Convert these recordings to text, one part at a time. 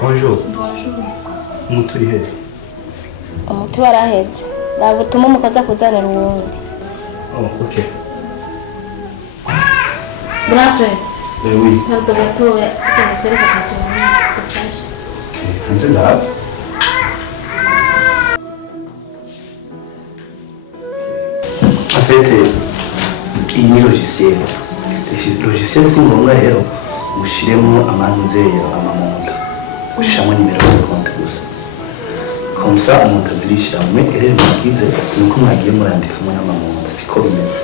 Bonjour. Bonjour. Umuti uri he? Umuti waraheze. Ntabwo utuma umukozi akuzanira uwundi. Oh, ok. Brave. Oui. Ntabwo gatoya tugatwereka cyane dufashe. Ok, hanze ndaha. En fait, iyi ni logiciel. Logiciel si ngombwa rero ushiremo amantuzeyo amamonta. Ushiramo nimero de compte gusa. Comme ça umuntu azirishyiramwe erere mwagize nuko mwagiye murandikamo n'amamonta siko bimeze.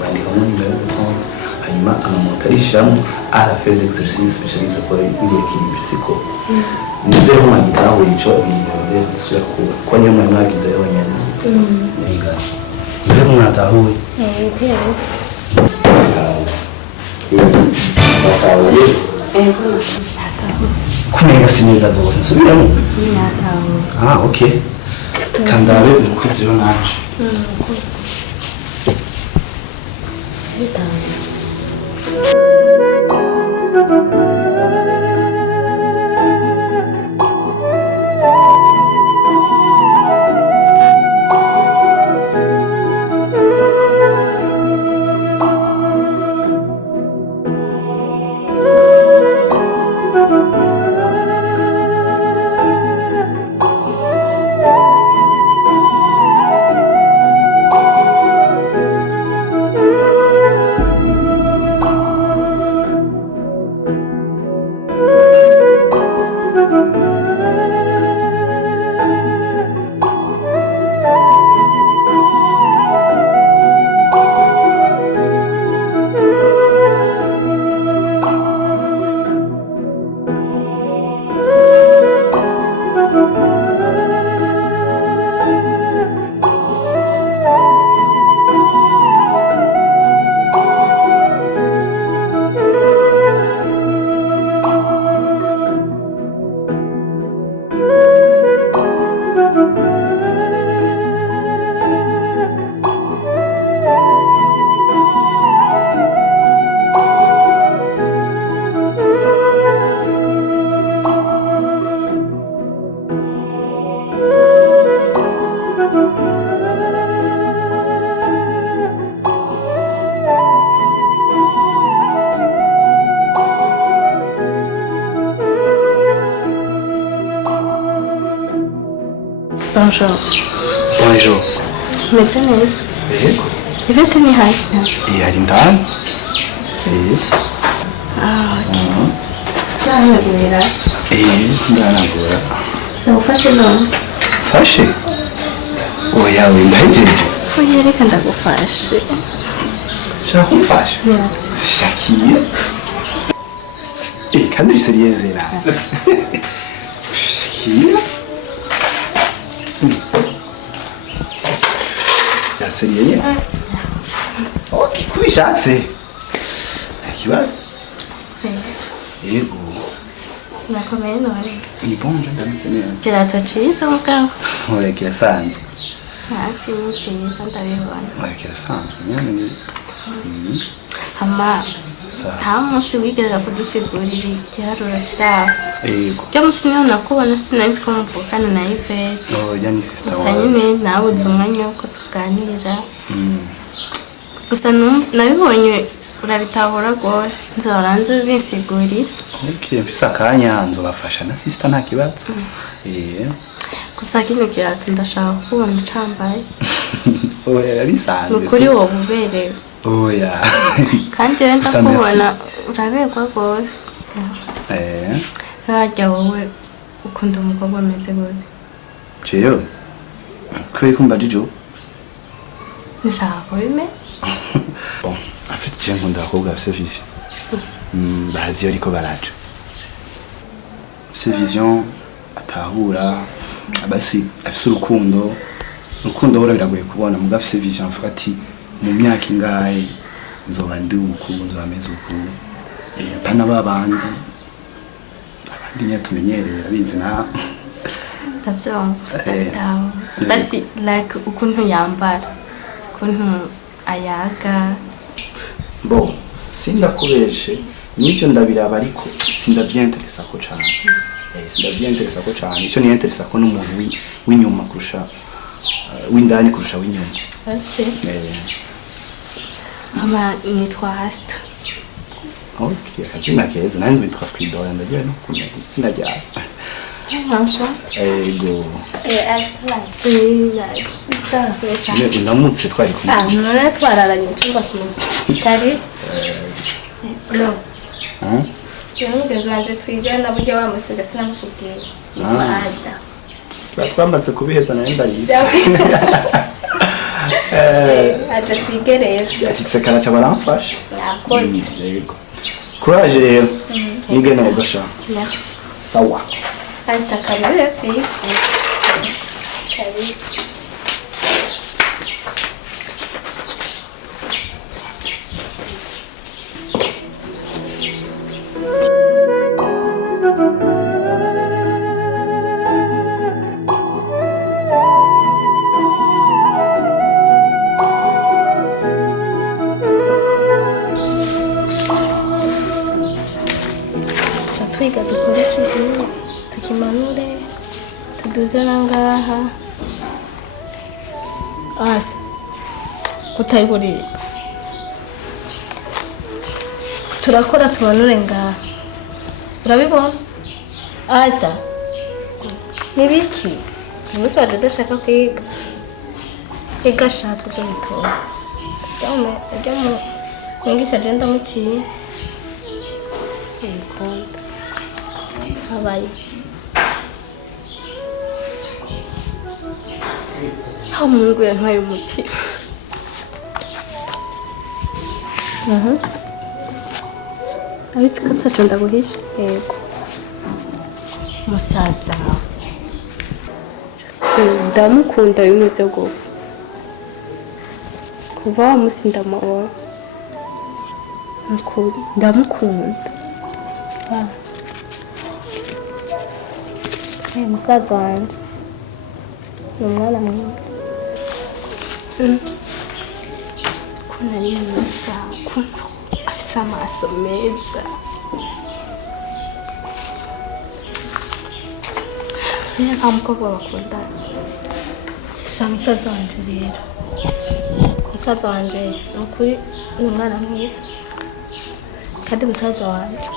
Bandikamo nimero de compte hanyuma amamonta arishiramo à la fin d'exercice bica biza ko biri équilibre siko. Nizere ko mwagitahuye ico ibintu rero bisubira kuba. Ko niyo mwari mwagize yonyene. Niga. Nizere ko mwatahuye. Kumenya sineza rwose nsubiramo. Ah, ok. Kandabe umukozi wa nanje. Bonjour. Bonjour. Umeze neza? Yego. Ivete ni hayi? Ari ndani. Ok. Ndanagura. Ndanagura. Ndagufashe none? Fashe? Oya we ndahejeje. Oya reka ndagufashe. Shaka kumfasha? Yeah. Shakira. Kandi uri seriyeuse na. Shakira? Ya seriye? Ok, kubishatse. Ikibazo? Yego. Nakomeye none. Ni bonje ndameze neza. Kirato ciza mugabo. Oya kirasanzwe. Hafi ni ciza ndabibona. Oya kirasanzwe nyene ni. Hama. Sawa. Nta munsi wigeze kudusigurira igiharuro kiraho. Yego. Byo musi niyo nakubona sinanzi ko muvukana na Ivete. Oya ni sister Gusa wawe. nyine nawe uzi umwanya wo tuganira. Gusa nabibonye urabitahura rwose. Nzora nzi ubisigurira. Ok, mfise akanya nzobafasha na sister nta kibazo. Gusa kino kirato ndashaka kubona cambaye. Oya bisanzwe. Nukuri wowe uberewe. Oya. Kandi wenda kubona uraberwa rwose. Harya wowe ukunda umukobwa ameze gute? Jewe. Kweli kumba jijo. Nshaka kubimenya. Bon, en fait je nkunda abakobwa bafise vision. Bazi ariko baraje. Bafise vision atahura abasi afise urukundo. Urukundo hora biragoye kubona muga afise vision avuga ati mu myaka ingahe nzoba ndi urukundo ameze urukundo. Pana babandi nyatumenyereye abizi na ndavyumva basi like ukuntu yambara ukuntu ayaga bo sindakubeshe nivyo ndabiraba ariko sindavyenteresa ko cyane ndabyenteresa ko cyane icyo niyenteresa ko n'umuntu w'inyuma kurusha w'indani kurusha w'inyuma. Okay. Mama nitwa Asta. Okay, akazina keza nanjye nitwa Fridora ndagiye no kumenya izina ryawe. Hansha. Ego. Asta. Asta. Ne unamutse twari kumwe. None twararanye cyumba kimwe. Kari. No. Mugenzi wanje twigana burya wamusiga sinamukubwiye. Asta. Twamaze kubiheza nayo ndayizi. Aje kwigerera. Yashitse karaca baramfasha. Yakoze. Yego. Courage rero. Yige neza sha. Merci. Sawa. Asta karibu yafi. Karibu. Twiga dukora ikintu tukimanure tuduze nangaha Asta kutari buri turakora tumanure ngaha urabibona Asta nibiki umunsi waje udashaka kwiga shatu zo bitora ujya mu mwigisha agenda mutiye ikunda habaye aho Mungu yantwaye umutima. Abitse ko ataco ndaguhisha. Yego musaza ndamukunda bimwe byo gupfa kuva wa musi ndamubona ndamukunda. Musaza wanje ni umwana mwiza ko nari mwiza kuko afise amaso meza nta mukobwa bakundana sha musaza wanje rero musaza wanje ni ukuri ni umwana mwiza kandi musaza wanje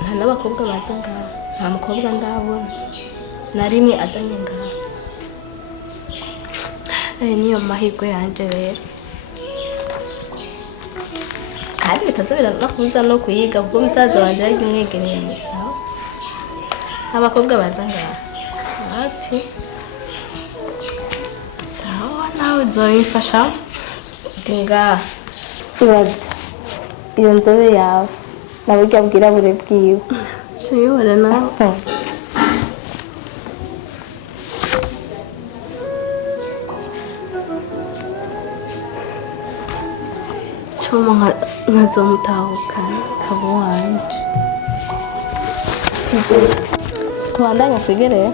nta n'abakobwa baza ngaha nta mukobwa ndabona na rimwe azanye ngaha. Niyo mahirwe yanje rero kandi bitazobera no kuza no kuyiga kuko musaza wanje ari umwegereye musawa abakobwa baza ngaha hapi sawa nawe uzoyifasha dinga uraza iyo nzobe yawe naburya bwirabure bwiwe tuyobora nawe cuma nkazomutahukana kabo wanje tubandanya kwigereye.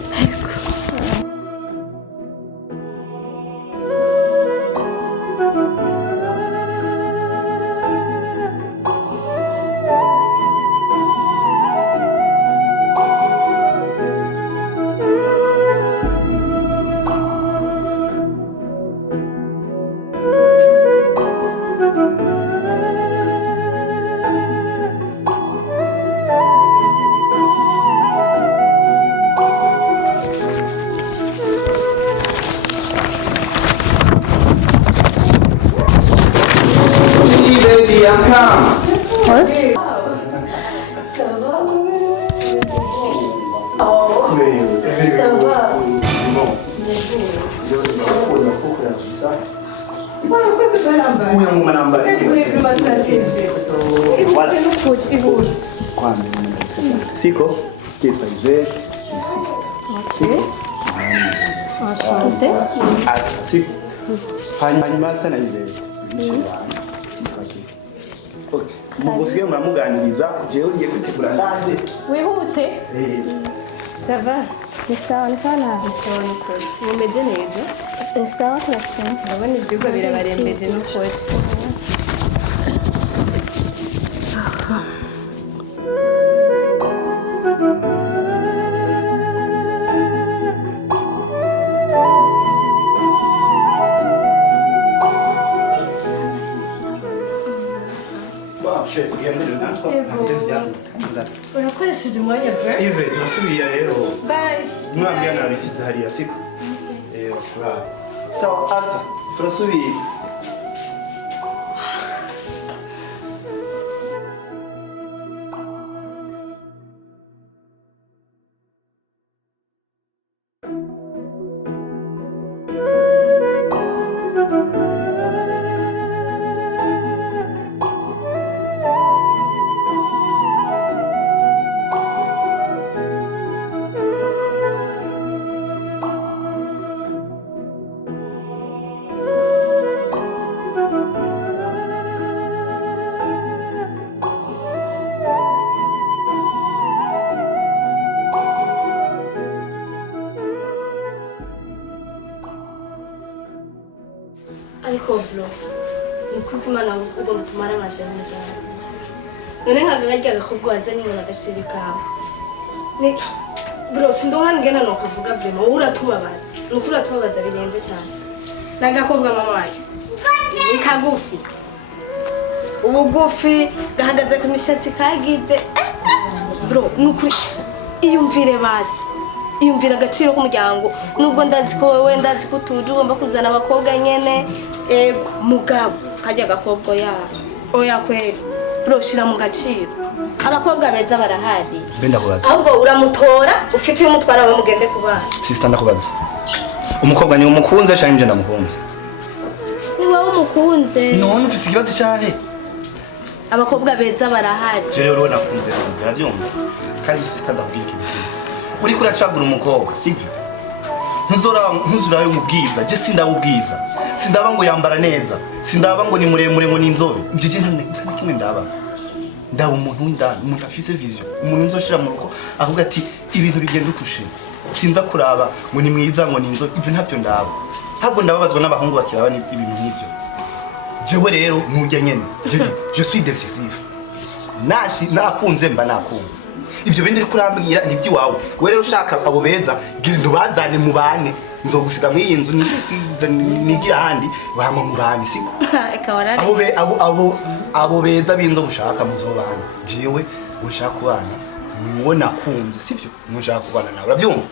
Siko kitwa Yvette ni sister. Enchanté. Asta siko. Hanyuma Asta na Yvette. Mubusige muramuganiriza jewe ngiye kwitegura ndaje. Wihute. Ça va? Ni sawa nawe. Sawa n'ukuri. Mumeze neza? Ni sawa turashima. Ndabona ibyugo birabarembeze n'ukuri. urakoresheje umwanya bwa Ive turasubira rero bye mwambia nabisize hariya siko furaha sawa Asta turasubira ariko bro nuko kumana ugomba kumara amazi y'umuryango none nkagarya agakobwa wazanye umuntu agashira kawe ni bro sindonka ngena no kavuga vrema wowe uratubabaza nuko uratubabaza birenze cyane nagakobwa mama waje ni kagufi ubugufi gahagaze ku mishatsi kagize bro nuko iyumvire basi iyumvira agaciro k'umuryango nubwo ndazi ko wewe ndazi ko tuje ugomba kuzana abakobwa nyene mugabo kajya agakobwa oya kweli bro shira mu gaciro abakobwa beza barahari benda kubaza ahubwo uramutora ufite uyu mutwara we mugende kubana sister ndakubaza umukobwa ni umukunze cyangwa nje ndamukunze ni wowe umukunze none ufise ikibazo cyahe abakobwa beza barahari je rero nakunze uravyumva kandi sister ndakubwira ikintu uri kuracagura umukobwa sivyo ntuzurayo mu bwiza je sindabubwiza sindaba ngo yambara neza sindaba ngo ni muremure ngo ni inzobe ibyo je nta kimwe ndaba umuntu w'indani umuntu afise vision umuntu nzoshira mu ruko avuga ati ibintu bigenda ukushe sinza kuraba ngo ni mwiza ngo ni inzobe ibyo ntabyo ndaba ntabwo ndababazwa n'abahungu bakiraba ibintu nk'ibyo jewe rero nkujya nyene je suis décisif nakunze mba nakunze ibyo bindi uri kurambwira ni by'iwawe we rero ushaka abo beza genda ubazane mu bane nzogusiga muri iyi nzu nigira ahandi wama mu bane siko abo beza binzo gushaka muzobana jewe ushaka kubana uwo nakunze sivyo mushaka kubana nawe uravyumva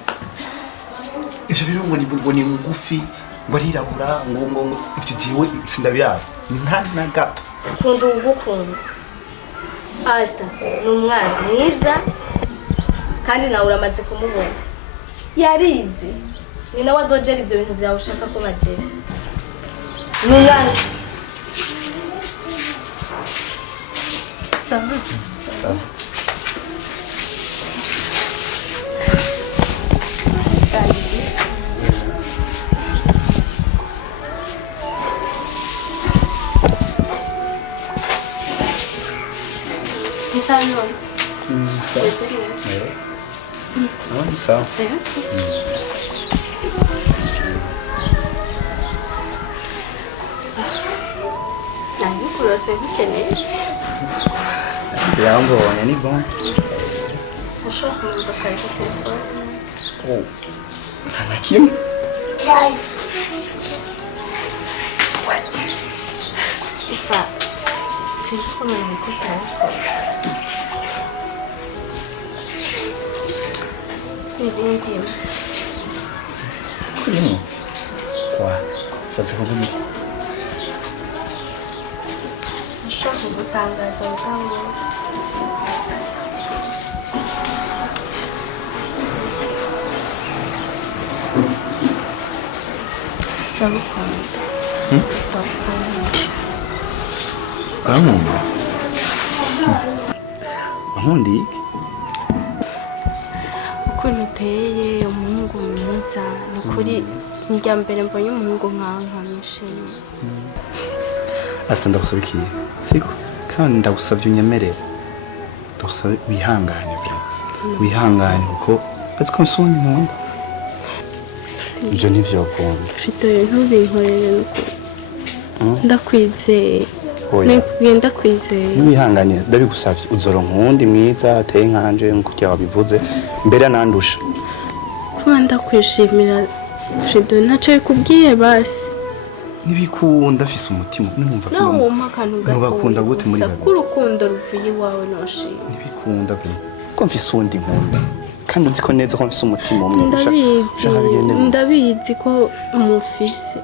ivyo biro ngo ni mugufi ngo arirabura ngo ivyo jewe sindabiraba nta na gato nkunda ugukunda Asta ni umwana mwiza kandi nawe uramaze kumubona yarize ni nawe azogera ibyo bintu byawe ushaka ko bagera ni umwana sawa Sawa. Sawa. Nangu kurose bikene. Yango ni bon. Ushaka kuanza kaika telefone. Oh. Anakim? What? Ifa. Sinzi ko mubikora. Nibindi. Kurimo. Kwa. Sasa kuvuga. Ushaka gutangaza ubwawe. Amundi ukuntu uteye umuhungu mwiza ni kuri njya mbere mbonye umuhungu nkamwishimiye. Asta ndagusaba iki siko kandi ndagusabye unyemerere ndagusaba wihangane bro wihangane kuko aziko nsoni nkunda ibyo nivyo akunda Fito ntubinkorere nuko ndakwizeye ndakwizeye wihangane ndabigusabye uzoronka uwundi mwiza ateye nkanje nk'uko wabivuze mbere nandusha kuba ndakwishimira Fredo ntacyo bikubwiye basi nibikunda afise umutima numva nawe wumva akantu bakunda gute muri babiri k'urukundo ruvuye iwawe noshima nibikunda pe ko mfise undi nkunda kandi uzi ko neza ko mfise umutima umwe ndabizi ko mufise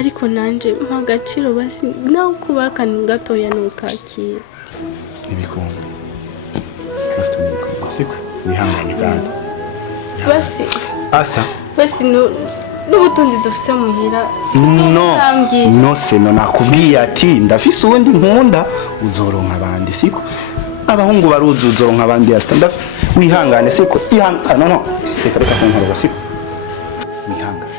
ariko nanje mpa agaciro basi nawe kuba akantu gatoya nukakira nibikunda basta nibikunda siko wihangane kandi basi n'ubutunzi dufise muhira no se no nakubwiye ati ndafise uwundi nkunda uzoronka abandi siko abahungu baruzi uzoronka abandi asta wihangane siko ihangane no reka kunkoroga siko wihangane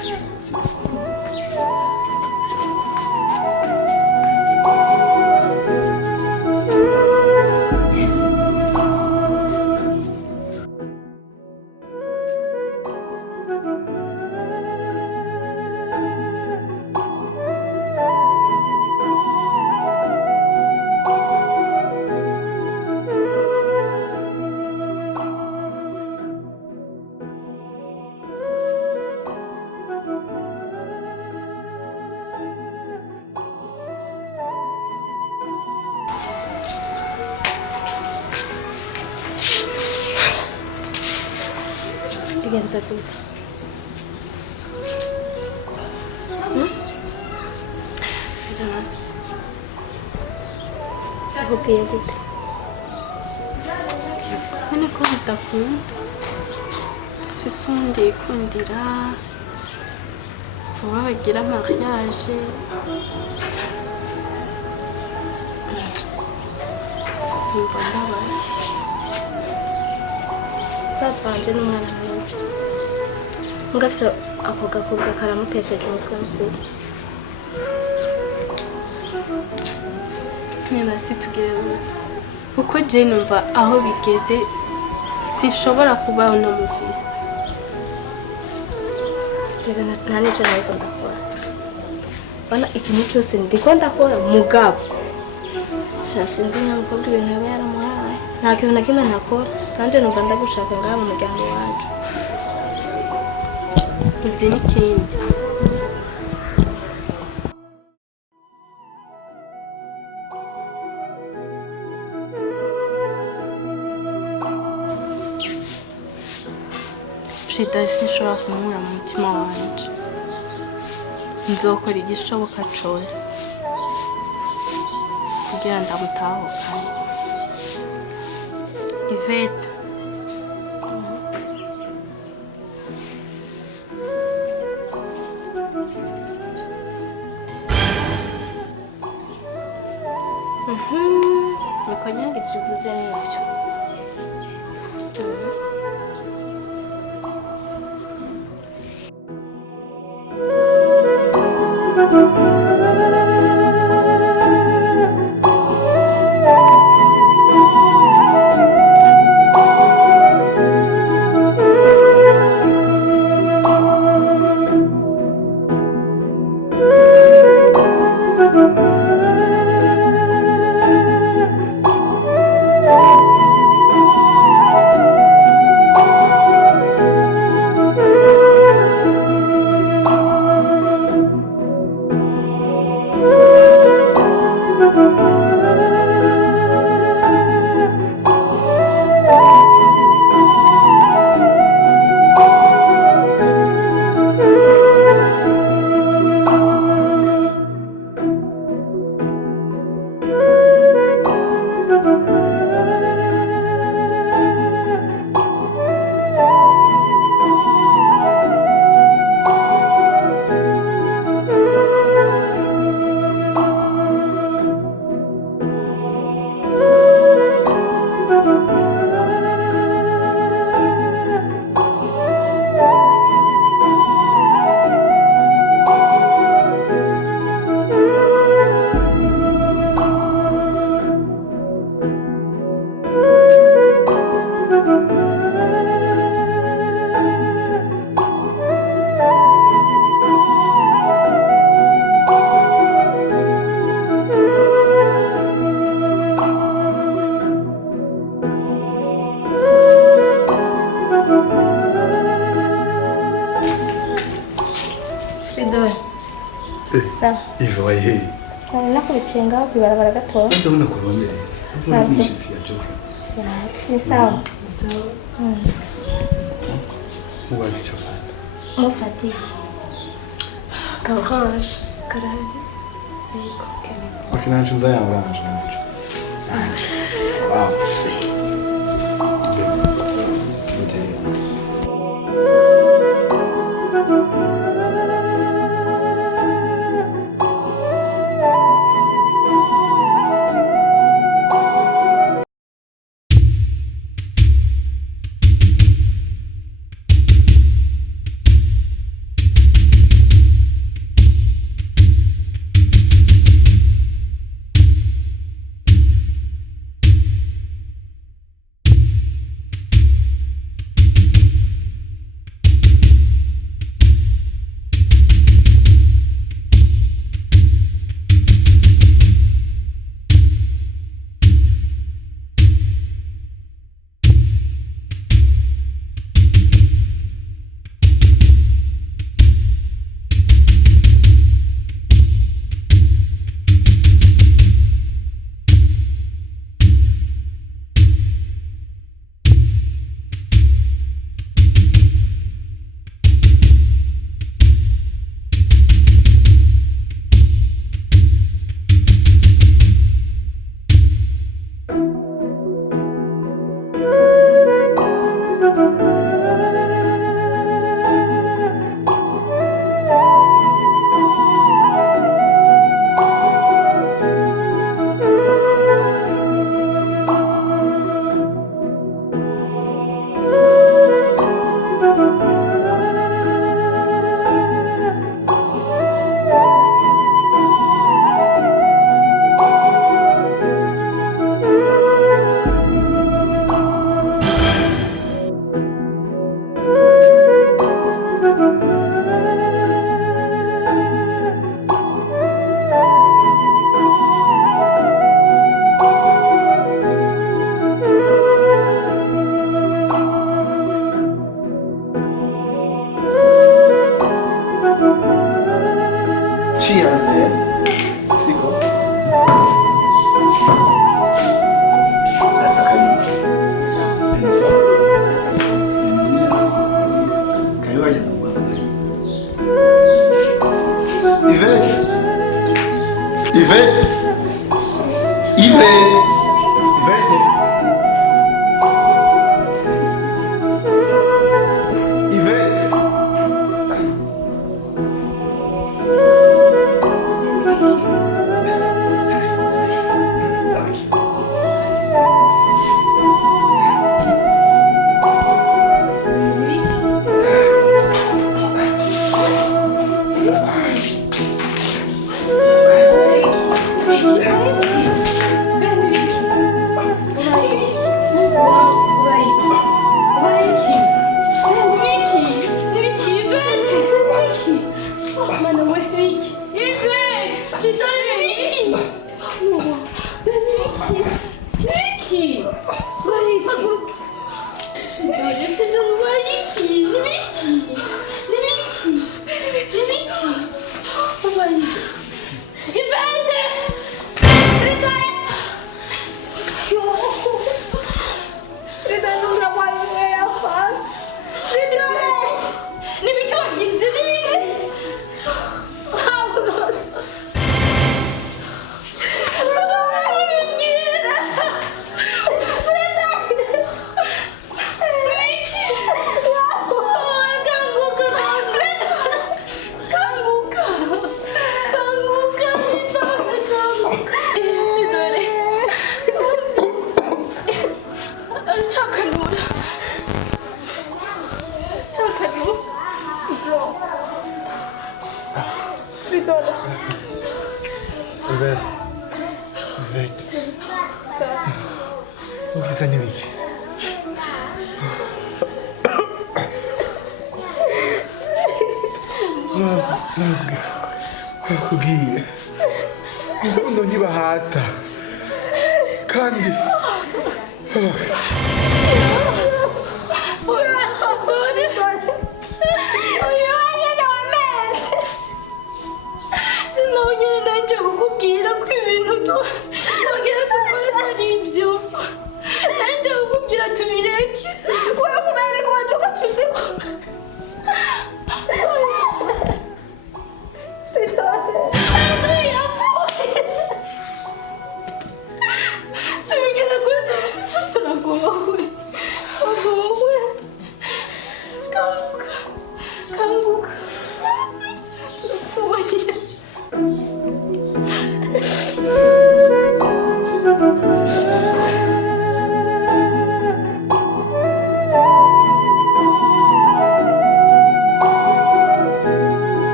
bigenze gute birasi nakubwiye gute none ko bidakunda ufise undi yikundira vuba bagira mariage numva ndabaye musaza wanje n'umwana mwiza mbwa afise ako gakobwa karamutesheje umutwe mukuru basi tugire uko je numva aho bigeze sinshobora kubaho no mufise nta n'icyo nariko ndakora bana ikintu cyose ndiko ndakora mugabo sha sinzi nyamukobwa ibintu yaba yaramuhaye nta kintu na kimwe ntakora nanje numva ndagushaka ngaha mu muryango wacu uzi n'ikindi Frida sinshobora kumubura mu mutima wanje nzokora igishoboka cose kugira ndamutahukane Yvette niko nyanga ibyo uvuze n'ibyo Sawa. Ive wayihe Nakubitiye ngaho kwibarabara gatoya. nze ubona kurondere ubona ko umushyitsi ya Joffrey Ni sawa. mubaze icyo fata Mufatiye. Orange. Karahari. Yego. okay nanjye nza ya orange nanjye wow Cheers, man. Siko. Hasta karibu. Sawa. Karibu aje na bwana. Yvette. Yvette. Yvette. Ukizani wiki. Kugiye. Urukundo ntibahata. Kandi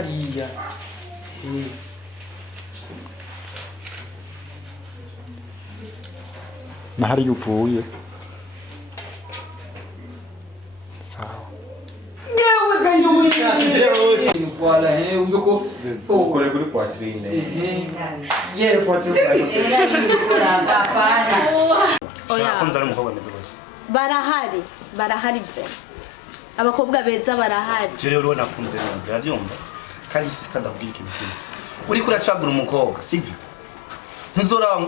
hariya na hariya uvuye sawa voilà umbe ko ukore kuri poitrine yeye poitrine Shaka nzara umukobwa meze gute barahari pe abakobwa beza barahari je rero nakunze none uravyumva kandi sister ndabwira ikintu kimwe uri kuracagura umukobwa sivyo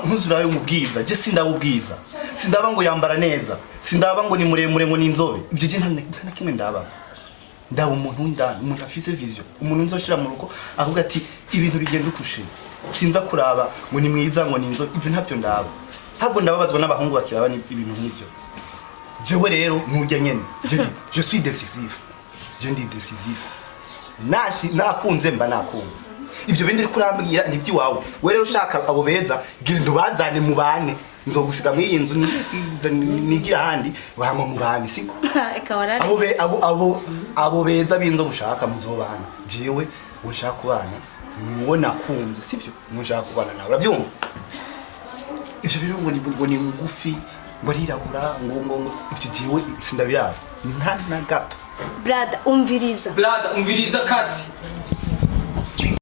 ntuzurayo mu bwiza je sindabubwiza sindaba ngo yambara neza sindaba ngo ni muremure ngo ni inzobe ibyo je nta kimwe ndaba umuntu w'indani umuntu afise vision umuntu nzoshira mu rugo avuga ati ibintu bigenda ukushe sinza kuraba ngo ni mwiza ngo ni inzobe ibyo ntabyo ndaba ntabwo ndababazwa n'abahungu bakiraba ibintu nk'ibyo jewe rero nujya nyene je suis décisif je ndi décisif nakunze mba nakunze ibyo bindi uri kurambwira ni by'iwawe we rero ushaka abo beza genda ubazane mu bane nzogusiga muri iyi nzu nigira ahandi wama mu bane siko abo beza binzo bushaka muzobana jewe ushaka kubana nuwo nakunze sivyo nushaka kubana nawe urabyumva ivyo biro ngo ni mugufi ngo rirabura ngo ibyo jewe sindabiraba nta na gato brada umviriza kati